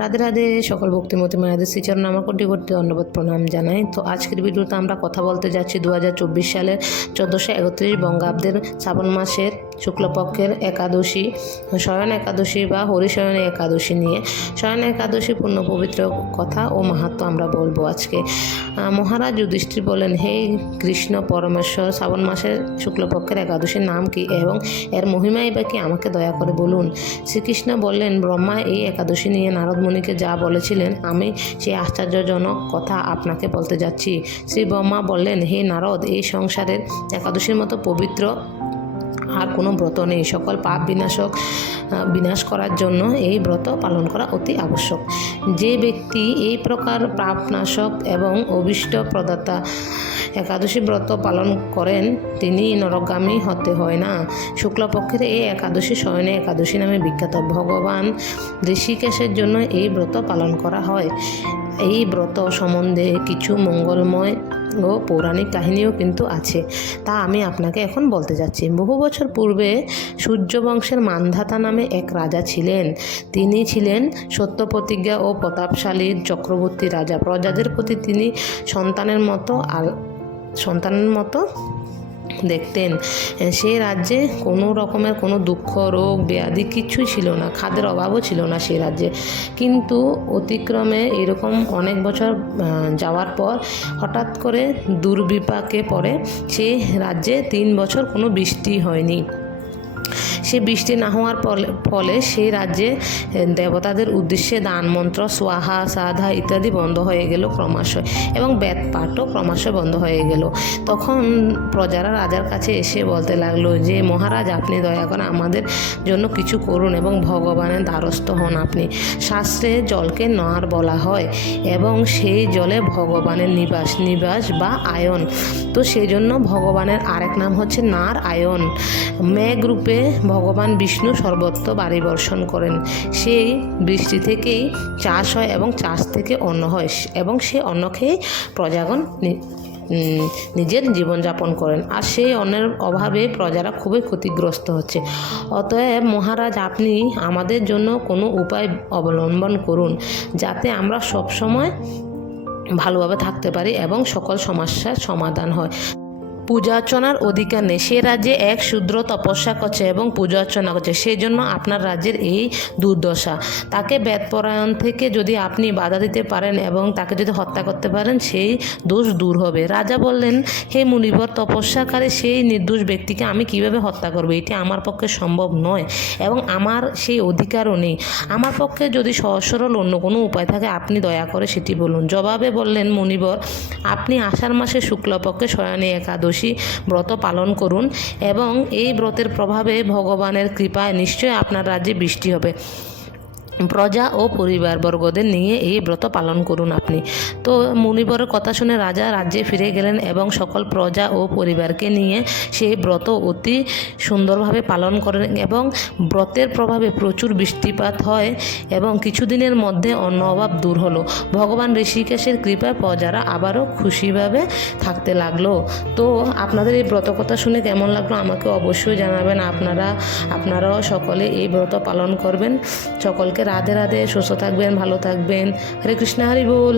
রাধে রাধে, সকল ভক্তিমতী মায়াদের শ্রীচরণ আমার কোটি কোটি অন্নবাদ প্রণাম জানাই। তো আজকের ভিডিওতে আমরা কথা বলতে যাচ্ছি দু হাজার চব্বিশ সালের চোদ্দোশো একত্রিশ বঙ্গাব্দের শ্রাবণ মাসের শুক্লপক্ষের একাদশী, শয়ন একাদশী বা হরিশয়ন একাদশী নিয়ে। শয়ন একাদশী পূর্ণ পবিত্র কথা ও মাহাত্ম আমরা বলব আজকে। মহারাজ যুধিষ্ঠির বলেন, হে কৃষ্ণ পরমেশ্বর, শ্রাবণ মাসের শুক্লপক্ষের একাদশীর নাম কি এবং এর মহিমাই বা কি আমাকে দয়া করে বলুন? শ্রীকৃষ্ণ বললেন, ব্রহ্মা এই একাদশী নিয়ে নারদ মুনিকে যা বলেছিলেন, আমি সেই আশ্চর্যজনক কথা আপনাকে বলতে যাচ্ছি। শ্রী ব্রহ্মা বললেন, হে নারদ, এই সংসারের একাদশীর মতো পবিত্র আর কোনো ব্রত নেই। সকল পাপ বিনাশক বিনাশ করার জন্য এই ব্রত পালন করা অতি আবশ্যক। যে ব্যক্তি এই প্রকার পাপনাশক এবং অভিষ্ট প্রদাতা, একাদশী ব্রত পালন করেন, তিনি নরগামী হতে হয় না। শুক্লপক্ষের এই একাদশী শয়নে একাদশী নামে বিখ্যাত। ভগবান ঋষিকেশের জন্য এই ব্রত পালন করা হয়। এই ব্রত সম্বন্ধে কিছু মঙ্গলময় ও পৌরাণিক কাহিনীও কিন্তু আছে। তা আমি আপনাকে এখন বলতে যাচ্ছি। বহু বছর পূর্বে সূর্যবংশের মান্ধাতা নামে এক রাজা ছিলেন। তিনি ছিলেন সত্য প্রতিজ্ঞা ও প্রতাপশালী চক্রবর্তী রাজা। প্রজাদের প্রতি তিনি সন্তানের মতো আর সন্তানের মতো দেখতেন। সে রাজ্যে কোনো রকমের কোনো দুঃখ, রোগ, ব্যাধি কিছুই ছিল না, খাদের অভাবও ছিল না সে রাজ্যে। কিন্তু অতিক্রমে এরকম অনেক বছর যাওয়ার পর হঠাৎ করে দুর্বিপাকে পড়ে সে রাজ্যে তিন বছর কোনো বৃষ্টি হয়নি। সে বৃষ্টি না হওয়ার ফলে- সেই রাজ্যে দেবতাদের উদ্দেশ্যে দান মন্ত্র, সোয়াহা, সাধা ইত্যাদি বন্ধ হয়ে গেল ক্রমাশই এবং বেদ পাঠও ক্রমাশই বন্ধ হয়ে গেল। তখন প্রজারা রাজার কাছে এসে বলতে লাগল যে, মহারাজ আপনি দয়া করে আমাদের জন্য কিছু করুন এবং ভগবানের দ্বারস্থ হন আপনি। শাস্ত্রে জলকে নর বলা হয় এবং সেই জলে ভগবানের নিবাস নিবাস বা আয়ন। তো সেই জন্য ভগবানের আরেক নাম হচ্ছে নার আয়ন মেঘ রূপে ভগবান বিষ্ণু সর্বত্র বাড়ি বর্ষণ করেন। সেই বৃষ্টি থেকেই চাষ হয় এবং চাষ থেকে অন্ন হয় এবং সে অন্ন খেয়ে প্রজাগণ নিজের জীবনযাপন করেন। আর সেই অন্যের অভাবে প্রজারা খুবই ক্ষতিগ্রস্ত হচ্ছে। অতএব মহারাজ, আপনি আমাদের জন্য কোনো উপায় অবলম্বন করুন যাতে আমরা সবসময় ভালোভাবে থাকতে পারি এবং সকল সমস্যার সমাধান হয়। পূজা অর্চনার অধিকার নেই। সে রাজ্যে এক শূদ্র তপস্যা করছে এবং পূজা অর্চনা করছে। সেই জন্য আপনার রাজ্যের এই দুর্দশা। তাকে বেদপরায়ণ থেকে যদি আপনি বাধা দিতে পারেন এবং তাকে যদি হত্যা করতে পারেন, সেই দোষ দূর হবে। রাজা বললেন, হে মুনিবর, তপস্যাকারী সেই নির্দোষ ব্যক্তিকে আমি কীভাবে হত্যা করব? এটি আমার পক্ষে সম্ভব নয় এবং আমার সেই অধিকারও নেই। আমার পক্ষে যদি সহজ সরল অন্য কোনো উপায় থাকে, আপনি দয়া করে সেটি বলুন। জবাবে বললেন, মুনিবর, আপনি আষাঢ় মাসে শুক্লপক্ষে শয়নে একাদশী ব্রত পালন করুন এবং এই ব্রতের প্রভাবে ভগবানের কৃপায় নিশ্চয়ই আপনার রাজ্যে বৃষ্টি হবে। প্রজা ও পরিবারবর্গদের নিয়ে এই ব্রত পালন করুন আপনি। তো মুনিবরের কথা শুনে রাজা রাজ্যে ফিরে গেলেন এবং সকল প্রজা ও পরিবারকে নিয়ে সেই ব্রত অতি সুন্দরভাবে পালন করেন এবং ব্রতের প্রভাবে প্রচুর বৃষ্টিপাত হয় এবং কিছুদিনের মধ্যে অন্ন অভাব দূর হলো। ভগবান ঋষিকেশের কৃপায় প্রজারা আবারও খুশিভাবে থাকতে লাগল। তো আপনাদের এই ব্রত কথা শুনে কেমন লাগল আমাকে অবশ্যই জানাবেন। আপনারা, আপনারাও সকলে এই ব্রত পালন করবেন। সকলকে রাধে রাধে সুস্থ থাকবেন ভালো থাকবেন। হরে কৃষ্ণ হরি বল।